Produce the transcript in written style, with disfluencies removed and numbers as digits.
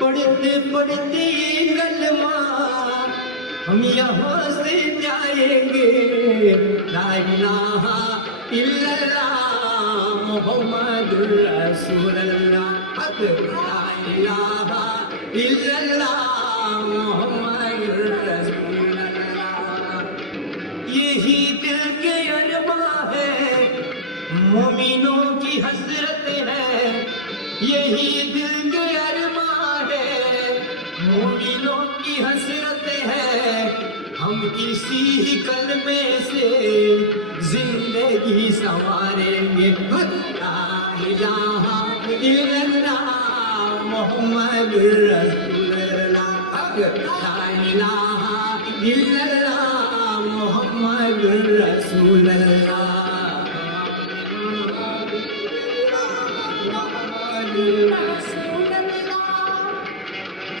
پڑھتے پڑھتے کلمہ ہم یہاں سے جائیں گے لا الہ الا اللہ محمد رسول اللہ لا الہ الا اللہ محمد رسول اللہ یہی دل کے ارماں ہے مومنوں کی حسرت ہے یہی دل کے ارماں ہے مومنوں کی حسرت ہے ہم کسی کلمے سے زندگی سنواریں گے لا الہ الا اللہ محمد رسول اللہ لا الہ الا اللہ